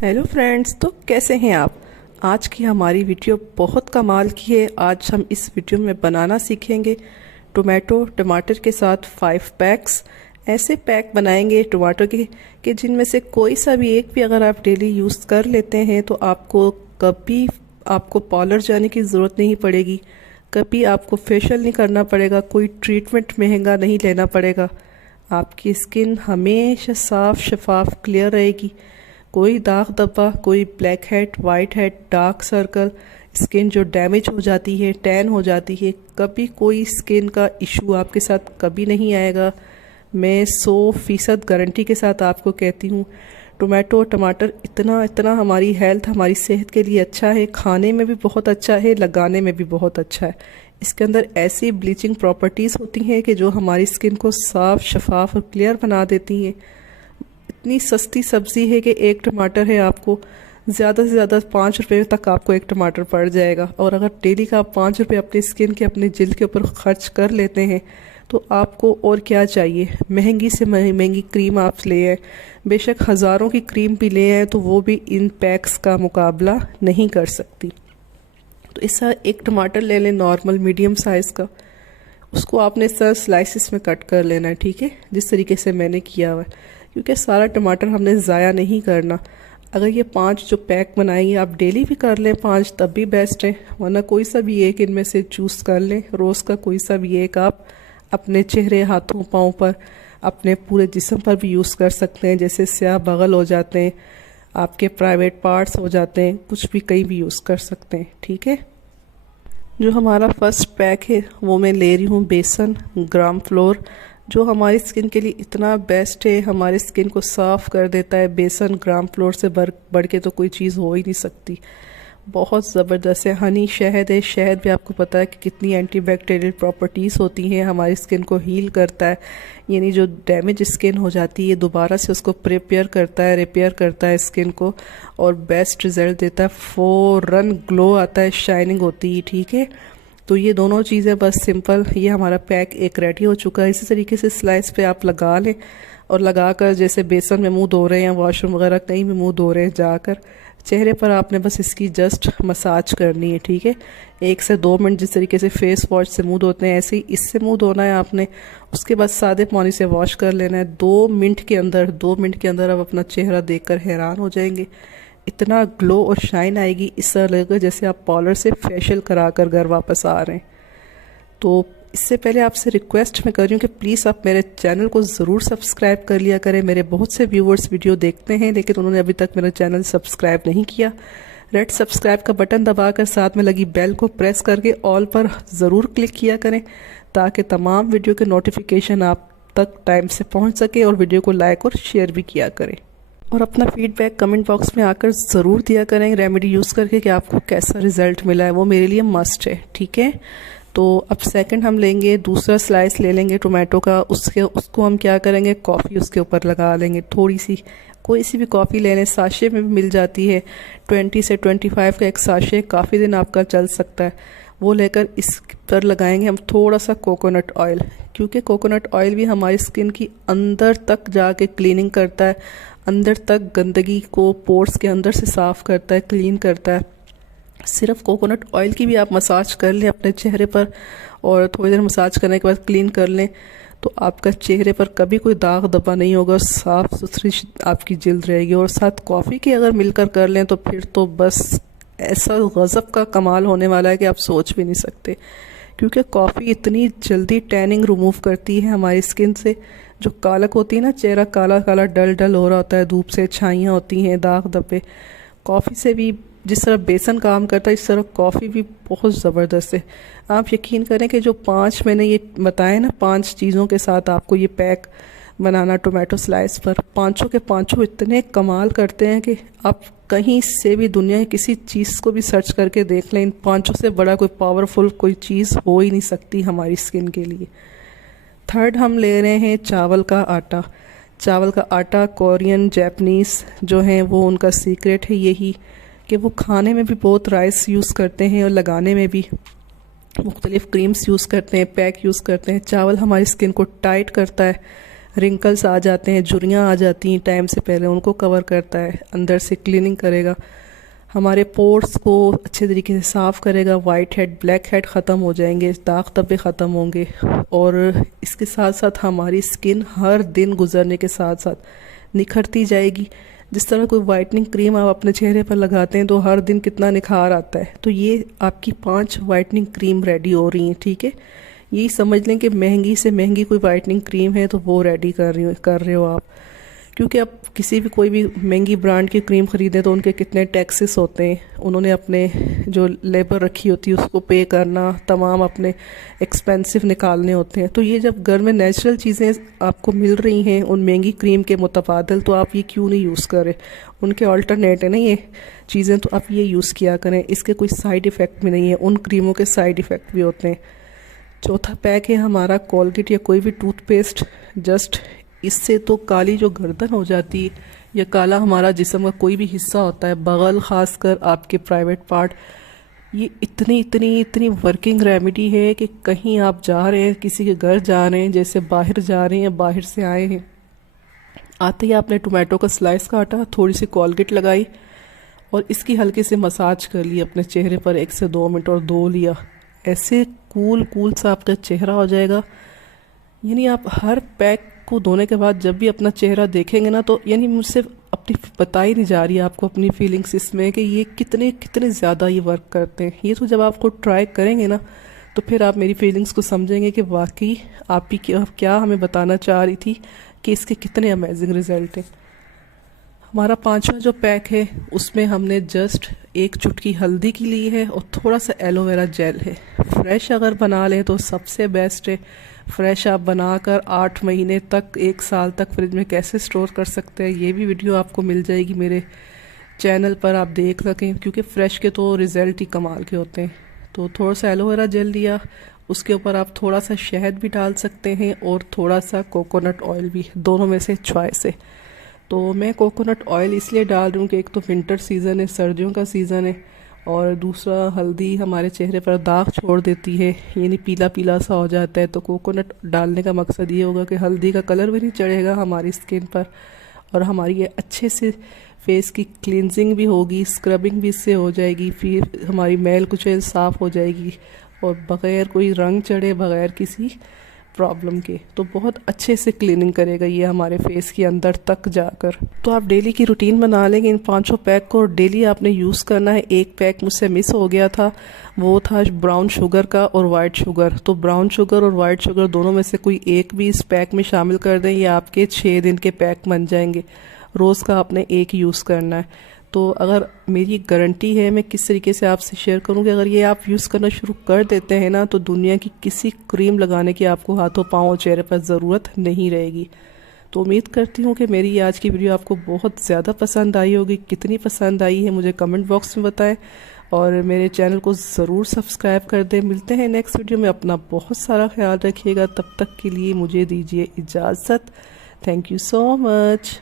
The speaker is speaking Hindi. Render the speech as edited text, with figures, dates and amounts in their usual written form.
हेलो फ्रेंड्स, तो कैसे हैं आप। आज की हमारी वीडियो बहुत कमाल की है। आज हम इस वीडियो में बनाना सीखेंगे टमाटर के साथ 5 पैक्स। ऐसे पैक बनाएंगे टमाटर के जिनमें से कोई सा भी एक भी अगर आप डेली यूज़ कर लेते हैं तो आपको कभी आपको पार्लर जाने की ज़रूरत नहीं पड़ेगी, कभी आपको फेशियल नहीं करना पड़ेगा, कोई ट्रीटमेंट महंगा नहीं लेना पड़ेगा। आपकी स्किन हमेशा साफ शफाफ क्लियर रहेगी। कोई दाग धब्बा, कोई black head, white head, dark circle, skin जो डैमेज हो जाती है, टैन हो जाती है, कभी कोई स्किन का इशू आपके साथ कभी नहीं आएगा। मैं 100% गारंटी के साथ आपको कहती हूँ टमाटर इतना इतना हमारी हेल्थ, हमारी सेहत के लिए अच्छा है, खाने में भी बहुत अच्छा है, लगाने में भी बहुत अच्छा है। इसके अंदर ऐसी ब्लीचिंग प्रॉपर्टीज़ होती हैं कि जो हमारी स्किन को साफ शफाफ और क्लियर बना देती हैं। इतनी सस्ती सब्ज़ी है कि एक टमाटर है, आपको ज़्यादा से ज़्यादा 5 रुपये तक आपको एक टमाटर पड़ जाएगा। और अगर डेली का आप 5 रुपये अपनी स्किन के, अपने जिल्द के ऊपर खर्च कर लेते हैं तो आपको और क्या चाहिए। महंगी से महंगी क्रीम आप ले आए, बेशक हज़ारों की क्रीम भी ले आए, तो वो भी इन पैक्स का मुकाबला नहीं कर सकती। तो इस एक टमाटर ले लें नॉर्मल मीडियम साइज़ का, उसको आपने सर स्लाइसिस में कट कर लेना है, ठीक है, जिस तरीके से मैंने किया हुआ है, क्योंकि सारा टमाटर हमने ज़ाया नहीं करना। अगर ये 5 जो पैक बनाएंगे आप डेली भी कर लें 5 तब भी बेस्ट है, वरना कोई सा भी एक इनमें से चूज़ कर लें। रोज़ का कोई सा भी एक आप अपने चेहरे, हाथों, पाँव पर, अपने पूरे जिस्म पर भी यूज़ कर सकते हैं। जैसे स्याह बगल हो जाते हैं, आपके प्राइवेट पार्ट्स हो जाते हैं, कुछ भी कहीं भी यूज़ कर सकते हैं, ठीक है। जो हमारा फर्स्ट पैक है वो मैं ले रही हूँ बेसन ग्राम फ्लोर, जो हमारी स्किन के लिए इतना बेस्ट है, हमारी स्किन को साफ़ कर देता है। बेसन ग्राम फ्लोर से बढ़ के तो कोई चीज़ हो ही नहीं सकती, बहुत ज़बरदस्त है। हनी शहद है, शहद भी आपको पता है कि कितनी एंटीबैक्टीरियल प्रॉपर्टीज़ होती हैं, हमारी स्किन को हील करता है, यानी जो डैमेज स्किन हो जाती है दोबारा से उसको रिपेयर करता है स्किन को, और बेस्ट रिजल्ट देता है। फ़ौरन ग्लो आता है, शाइनिंग होती है, ठीक है। तो ये दोनों चीज़ें बस सिंपल, ये हमारा पैक एक रेडी हो चुका है। इसी तरीके से स्लाइस पे आप लगा लें, और लगा कर जैसे बेसन में मुंह धो रहे हैं, वॉशरूम वगैरह कहीं भी मुंह धो रहे हैं, जाकर चेहरे पर आपने बस इसकी जस्ट मसाज करनी है, ठीक है। 1 से 2 मिनट जिस तरीके से फेस वॉश से मुंह धोते हैं ऐसे ही इससे मुंह धोना है आपने। उसके बाद सादे पानी से वॉश कर लेना है। 2 मिनट के अंदर आप अपना चेहरा देखकर हैरान हो जाएंगे। इतना ग्लो और शाइन आएगी, इस तरह लगेगा जैसे आप पार्लर से फेशियल करा कर घर वापस आ रहे हैं। तो इससे पहले आपसे रिक्वेस्ट मैं कर रही हूँ कि प्लीज़ आप मेरे चैनल को ज़रूर सब्सक्राइब कर लिया करें। मेरे बहुत से व्यूवर्स वीडियो देखते हैं लेकिन उन्होंने अभी तक मेरा चैनल सब्सक्राइब नहीं किया। रेड सब्सक्राइब का बटन दबाकर साथ में लगी बेल को प्रेस करके ऑल पर ज़रूर क्लिक किया करें, ताकि तमाम वीडियो के नोटिफिकेशन आप तक टाइम से पहुँच सके, और वीडियो को लाइक और शेयर भी किया करें। और अपना फीडबैक कमेंट बॉक्स में आकर ज़रूर दिया करें रेमेडी यूज़ करके कि आपको कैसा रिज़ल्ट मिला है, वो मेरे लिए मस्ट है, ठीक है। तो अब सेकंड हम लेंगे, दूसरा स्लाइस ले लेंगे टोमेटो का, उसको हम क्या करेंगे, कॉफ़ी उसके ऊपर लगा लेंगे। थोड़ी सी कोई सी भी कॉफ़ी ले लें, साशे में भी मिल जाती है, 20 से 25 का एक साशे काफ़ी दिन आपका चल सकता है। वो लेकर इस पर लगाएंगे हम थोड़ा सा कोकोनट ऑयल, क्योंकि कोकोनट ऑयल भी हमारी स्किन की अंदर तक जाके क्लीनिंग करता है, अंदर तक गंदगी को पोर्स के अंदर से साफ़ करता है, क्लीन करता है। सिर्फ कोकोनट ऑयल की भी आप मसाज कर लें अपने चेहरे पर, और थोड़ी देर मसाज करने के बाद क्लीन कर लें, तो आपका चेहरे पर कभी कोई दाग धब्बा नहीं होगा, साफ़ सुथरी आपकी जिल्द रहेगी। और साथ कॉफ़ी के अगर मिलकर कर लें तो फिर तो बस ऐसा गज़ब का कमाल होने वाला है कि आप सोच भी नहीं सकते, क्योंकि कॉफ़ी इतनी जल्दी टैनिंग रिमूव करती है हमारी स्किन से। जो कालक होती है ना, चेहरा काला काला डल डल हो रहा होता है, धूप से छाइयाँ होती हैं, दाग धब्बे, कॉफ़ी से भी जिस तरह बेसन काम करता है इस तरह कॉफ़ी भी बहुत ज़बरदस्त है। आप यकीन करें कि जो 5 मैंने ये बताए ना, 5 चीज़ों के साथ आपको ये पैक बनाना टोमेटो स्लाइस पर, पाँचों के पाँचों इतने कमाल करते हैं कि आप कहीं से भी दुनिया की किसी चीज़ को भी सर्च करके देख लें, इन 5 से बड़ा कोई पावरफुल कोई चीज़ हो ही नहीं सकती हमारी स्किन के लिए। थर्ड हम ले रहे हैं चावल का आटा। चावल का आटा कोरियन, जापानीज़ जो हैं वो उनका सीक्रेट है यही कि वो खाने में भी बहुत राइस यूज़ करते हैं, और लगाने में भी मुख्तलिफ़ क्रीम्स यूज़ करते हैं, पैक यूज़ करते हैं। चावल हमारी स्किन को टाइट करता है, रिंकल्स आ जाते हैं, झुर्रियाँ आ जाती हैं टाइम से पहले, उनको कवर करता है, अंदर से क्लीनिंग करेगा, हमारे पोर्स को अच्छे तरीके से साफ़ करेगा, वाइट हेड ब्लैक हेड ख़त्म हो जाएंगे, दाग धब्बे ख़त्म होंगे। और इसके साथ साथ हमारी स्किन हर दिन गुजरने के साथ साथ निखरती जाएगी। जिस तरह कोई वाइटनिंग क्रीम आप अपने चेहरे पर लगाते हैं तो हर दिन कितना निखार आता है, तो ये आपकी 5 वाइटनिंग क्रीम रेडी हो रही हैं। ठीक है, यही समझ लें कि महंगी से महंगी कोई वाइटनिंग क्रीम है तो वो रेडी कर रहे हो आप। क्योंकि आप किसी भी कोई भी महंगी ब्रांड की क्रीम ख़रीदें तो उनके कितने टैक्सेस होते हैं, उन्होंने अपने जो लेबर रखी होती है उसको पे करना, तमाम अपने एक्सपेंसिव निकालने होते हैं। तो ये जब घर में नेचुरल चीज़ें आपको मिल रही हैं उन महंगी क्रीम के मुतबादल, तो आप ये क्यों नहीं यूज़ करें, उनके अल्टरनेट है ना ये चीज़ें, तो आप ये यूज़ किया करें। इसके कोई साइड इफ़ेक्ट भी नहीं है, उन क्रीमों के साइड इफ़ेक्ट भी होते हैं। चौथा पैक है हमारा कोलगेट या कोई भी टूथपेस्ट। जस्ट इससे तो काली जो गर्दन हो जाती है या काला हमारा जिस्म का कोई भी हिस्सा होता है, बगल खासकर आपके प्राइवेट पार्ट, ये इतनी वर्किंग रेमेडी है कि कहीं आप जा रहे हैं, किसी के घर जा रहे हैं, जैसे बाहर जा रहे हैं, बाहर से आए हैं, आते ही आपने टोमेटो का स्लाइस काटा, थोड़ी सी कोलगेट लगाई और इसकी हल्के से मसाज कर ली अपने चेहरे पर 1 से 2 मिनट और धो लिया। ऐसे कूल सा आपका चेहरा हो जाएगा। यानी आप हर पैक को धोने के बाद जब भी अपना चेहरा देखेंगे ना, तो यानी मुझसे अपनी बताई नहीं जा रही है आपको अपनी फीलिंग्स इसमें कि ये कितने ज़्यादा ये वर्क करते हैं। ये तो जब आपको ट्राई करेंगे ना तो फिर आप मेरी फीलिंग्स को समझेंगे कि वाकई आप ही क्या हमें बताना चाह रही थी कि इसके कितने अमेजिंग रिजल्ट हैं। हमारा 5वां जो पैक है उसमें हमने जस्ट 1 चुटकी हल्दी की ली है और थोड़ा सा एलोवेरा जेल है। फ्रेश अगर बना लें तो सबसे बेस्ट है। फ्रेश आप बनाकर 8 महीने तक 1 साल तक फ्रिज में कैसे स्टोर कर सकते हैं, ये भी वीडियो आपको मिल जाएगी मेरे चैनल पर, आप देख सकें, क्योंकि फ़्रेश के तो रिज़ल्ट ही कमाल के होते हैं। तो थोड़ा सा एलोवेरा जेल लिया, उसके ऊपर आप थोड़ा सा शहद भी डाल सकते हैं और थोड़ा सा कोकोनट ऑयल भी, दोनों में से चॉइस है। तो मैं कोकोनट ऑयल इसलिए डाल रही हूँ कि एक तो विंटर सीज़न है, सर्दियों का सीज़न है, और दूसरा हल्दी हमारे चेहरे पर दाग छोड़ देती है, यानी पीला पीला सा हो जाता है। तो कोकोनट डालने का मकसद ये होगा कि हल्दी का कलर भी नहीं चढ़ेगा हमारी स्किन पर और हमारी ये अच्छे से फेस की क्लींजिंग भी होगी, स्क्रबिंग भी इससे हो जाएगी, फिर हमारी मैल कुचैल साफ़ हो जाएगी और बग़ैर कोई रंग चढ़े, बग़ैर किसी प्रॉब्लम के, तो बहुत अच्छे से क्लीनिंग करेगा ये हमारे फेस के अंदर तक जाकर। तो आप डेली की रूटीन बना लेंगे इन 5 पैक को, डेली आपने यूज़ करना है। एक पैक मुझसे मिस हो गया था, वो था ब्राउन शुगर का और वाइट शुगर। तो ब्राउन शुगर और वाइट शुगर दोनों में से कोई एक भी इस पैक में शामिल कर दें, ये आपके 6 दिन के पैक बन जाएंगे। रोज़ का आपने एक यूज़ करना है। तो अगर मेरी गारंटी है, मैं किस तरीके से आपसे शेयर करूँगी, अगर ये आप यूज़ करना शुरू कर देते हैं ना, तो दुनिया की किसी क्रीम लगाने की आपको हाथों पाँव और चेहरे पर ज़रूरत नहीं रहेगी। तो उम्मीद करती हूँ कि मेरी आज की वीडियो आपको बहुत ज़्यादा पसंद आई होगी। कितनी पसंद आई है मुझे कमेंट बॉक्स में बताएं और मेरे चैनल को ज़रूर सब्सक्राइब कर दें। मिलते हैं नेक्स्ट वीडियो में, अपना बहुत सारा ख्याल रखिएगा। तब तक के लिए मुझे दीजिए इजाज़त। Thank you so much.